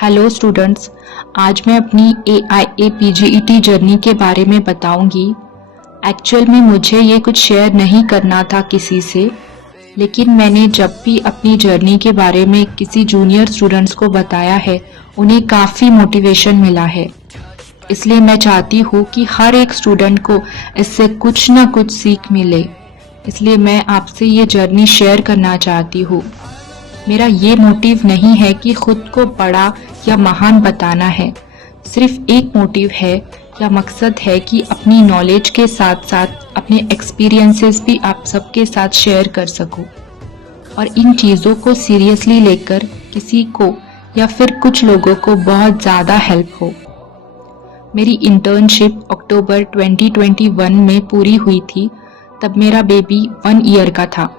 Hello students, आज मैं अपनी AIA PGET जर्नी के बारे में बताऊंगी। एक्चुअल में मुझे ये कुछ शेयर नहीं करना था किसी से, लेकिन मैंने जब भी अपनी जर्नी के बारे में किसी जूनियर स्टूडेंट्स को बताया है, उन्हें काफ़ी मोटिवेशन मिला है। इसलिए मैं चाहती हूँ कि हर एक स्टूडेंट को इससे कुछ ना कुछ सीख मिले। इसलिए मैं आपसे ये जर्नी शेयर करना चाहती हूँ। मेरा ये मोटिव नहीं है कि खुद को बड़ा या महान बताना है। सिर्फ एक मोटिव है या मकसद है कि अपनी नॉलेज के साथ साथ अपने एक्सपीरियंसेस भी आप सबके साथ शेयर कर सकूं और इन चीज़ों को सीरियसली लेकर किसी को या फिर कुछ लोगों को बहुत ज़्यादा हेल्प हो। मेरी इंटर्नशिप अक्टूबर 2021 में पूरी हुई थी। तब मेरा बेबी 1 ईयर का था।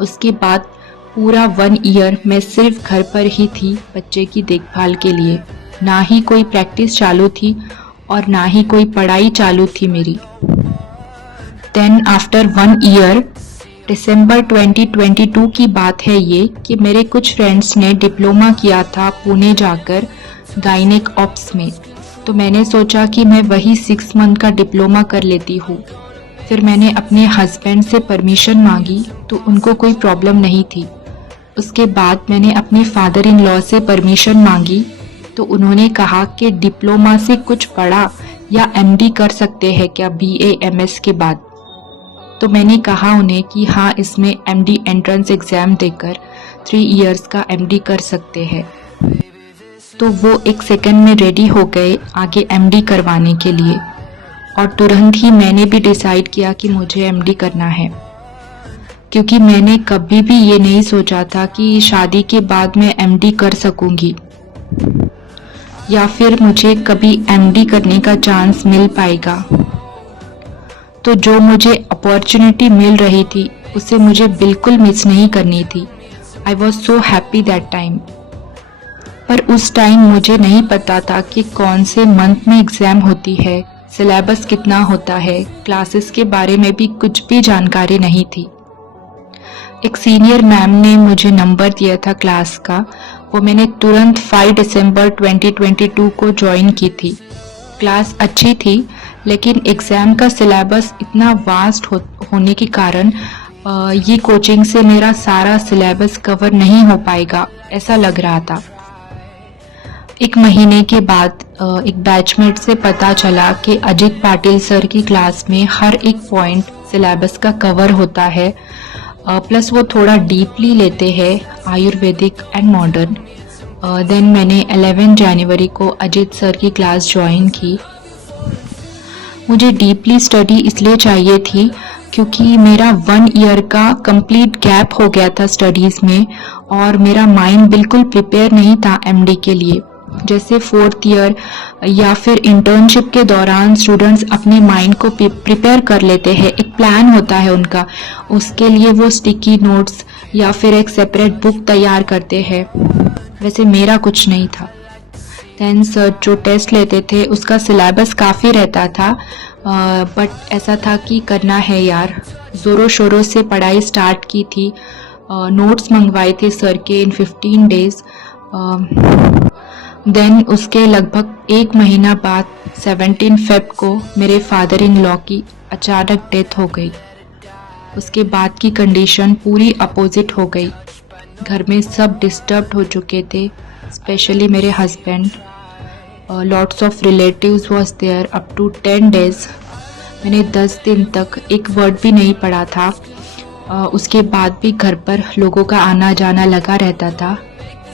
उसके बाद पूरा 1 ईयर मैं सिर्फ घर पर ही थी बच्चे की देखभाल के लिए। ना ही कोई प्रैक्टिस चालू थी और ना ही कोई पढ़ाई चालू थी मेरी। देन आफ्टर 1 ईयर, दिसंबर 2022 की बात है ये कि मेरे कुछ फ्रेंड्स ने डिप्लोमा किया था पुणे जाकर गायनेक ऑप्स में। तो मैंने सोचा कि मैं वही 6 मंथ का डिप्लोमा कर लेती हूँ। फिर मैंने अपने हस्बैंड से परमिशन मांगी तो उनको कोई प्रॉब्लम नहीं थी। उसके बाद मैंने अपने फादर इन लॉ से परमिशन मांगी तो उन्होंने कहा कि डिप्लोमा से कुछ पढ़ा या MD कर सकते हैं क्या BA MS के बाद। तो मैंने कहा उन्हें कि हाँ, इसमें MD एंट्रेंस एग्ज़ाम देकर 3 इयर्स का MD कर सकते हैं। तो वो 1 सेकंड में रेडी हो गए आगे MD करवाने के लिए और तुरंत ही मैंने भी डिसाइड किया कि मुझे MD करना है, क्योंकि मैंने कभी भी ये नहीं सोचा था कि शादी के बाद मैं MD कर सकूंगी या फिर मुझे कभी MD करने का चांस मिल पाएगा। तो जो मुझे अपॉर्चुनिटी मिल रही थी उसे मुझे बिल्कुल मिस नहीं करनी थी। I was so happy that time. पर उस टाइम मुझे नहीं पता था कि कौन से मंथ में एग्ज़ाम होती है, सिलेबस कितना होता है, क्लासेस के बारे में भी कुछ भी जानकारी नहीं थी। एक सीनियर मैम ने मुझे नंबर दिया था क्लास का, वो मैंने तुरंत 5 दिसंबर 2022 को ज्वाइन की थी। क्लास अच्छी थी, लेकिन एग्ज़ाम का सिलेबस इतना वास्ट होने के कारण ये कोचिंग से मेरा सारा सिलेबस कवर नहीं हो पाएगा ऐसा लग रहा था। 1 महीने के बाद एक बैचमेट से पता चला कि अजित पाटिल सर की क्लास में हर एक पॉइंट सिलेबस का कवर होता है, प्लस वो थोड़ा डीपली लेते हैं आयुर्वेदिक एंड मॉडर्न। देन मैंने 11 जनवरी को अजित सर की क्लास ज्वाइन की। मुझे डीपली स्टडी इसलिए चाहिए थी क्योंकि मेरा 1 ईयर का कंप्लीट गैप हो गया था स्टडीज़ में और मेरा माइंड बिल्कुल प्रिपेयर नहीं था MD के लिए। जैसे 4th ईयर या फिर इंटर्नशिप के दौरान स्टूडेंट्स अपने माइंड को प्रिपेयर कर लेते हैं, एक प्लान होता है उनका, उसके लिए वो स्टिकी नोट्स या फिर एक सेपरेट बुक तैयार करते हैं। वैसे मेरा कुछ नहीं था। देन सर जो टेस्ट लेते थे उसका सिलेबस काफ़ी रहता था, बट ऐसा था कि करना है यार। ज़ोरों शोरों से पढ़ाई स्टार्ट की थी। नोट्स मंगवाए थे सर के इन 15 डेज़। देन उसके लगभग 1 महीना बाद 17 फेब को मेरे फादर इन लॉ की अचानक डेथ हो गई। उसके बाद की कंडीशन पूरी अपोजिट हो गई। घर में सब डिस्टर्ब्ड हो चुके थे, स्पेशली मेरे husband. Lots of relatives was there up to 10 days. मैंने 10 दिन तक एक वर्ड भी नहीं पढ़ा था। उसके बाद भी घर पर लोगों का आना जाना लगा रहता था।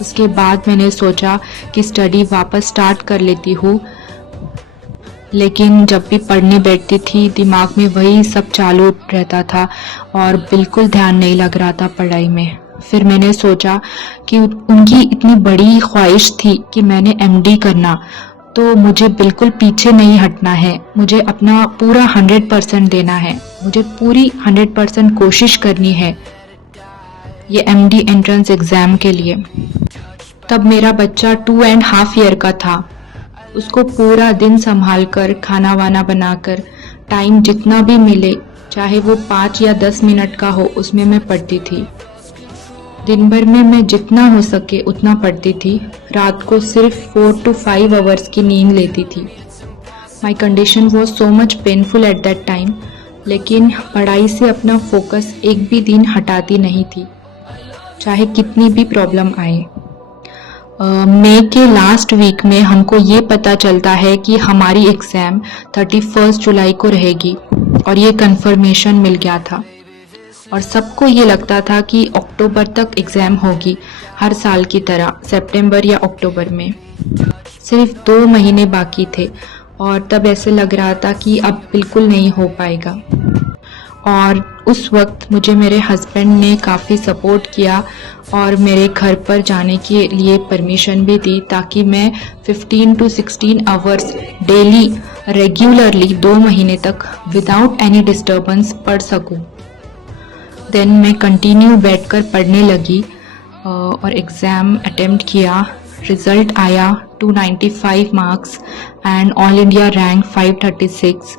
उसके बाद मैंने सोचा कि स्टडी वापस स्टार्ट कर लेती हूँ, लेकिन जब भी पढ़ने बैठती थी दिमाग में वही सब चालू रहता था और बिल्कुल ध्यान नहीं लग रहा था पढ़ाई में। फिर मैंने सोचा कि उनकी इतनी बड़ी ख्वाहिश थी कि मैंने MD करना, तो मुझे बिल्कुल पीछे नहीं हटना है। मुझे अपना पूरा 100% देना है, मुझे पूरी 100% कोशिश करनी है ये MD एंट्रेंस एग्ज़ाम के लिए। तब मेरा बच्चा 2.5 ईयर का था। उसको पूरा दिन संभाल कर, खाना वाना बनाकर, टाइम जितना भी मिले, चाहे वो 5 या 10 मिनट का हो, उसमें मैं पढ़ती थी। दिन भर में मैं जितना हो सके उतना पढ़ती थी। रात को सिर्फ 4 to 5 आवर्स की नींद लेती थी। My condition was so much painful at that time, लेकिन पढ़ाई से अपना फोकस एक भी दिन हटाती नहीं थी, चाहे कितनी भी प्रॉब्लम आए। मई के लास्ट वीक में हमको ये पता चलता है कि हमारी एग्ज़ाम 31 जुलाई को रहेगी और ये कंफर्मेशन मिल गया था। और सबको ये लगता था कि अक्टूबर तक एग्ज़ाम होगी, हर साल की तरह सितंबर या अक्टूबर में। सिर्फ 2 महीने बाकी थे और तब ऐसे लग रहा था कि अब बिल्कुल नहीं हो पाएगा। और उस वक्त मुझे मेरे हस्बैंड ने काफ़ी सपोर्ट किया और मेरे घर पर जाने के लिए परमिशन भी दी, ताकि मैं 15 to 16 आवर्स डेली रेगुलरली 2 महीने तक विदाउट एनी डिस्टर्बेंस पढ़ सकूं। देन मैं कंटिन्यू बैठकर पढ़ने लगी और एग्ज़ाम अटेम्प्ट किया। रिज़ल्ट आया 295 marks and all India rank 536।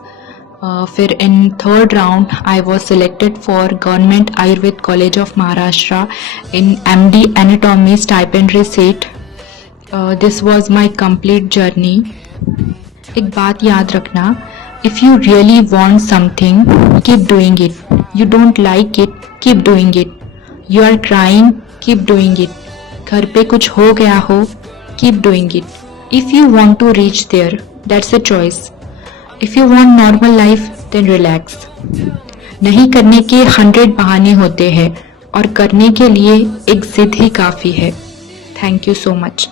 फिर in third round I was selected for government Ayurved college of Maharashtra in MD anatomy stipendiary seat. This was my complete journey. एक बात याद रखना, if you really want something keep doing it, you don't like it keep doing it, you are crying keep doing it, घर पे कुछ हो गया हो keep doing it. If you want to reach there that's a choice, if you want normal life then relax. नहीं करने के 100 बहाने होते हैं और करने के लिए एक जिद ही काफ़ी है। Thank you so much.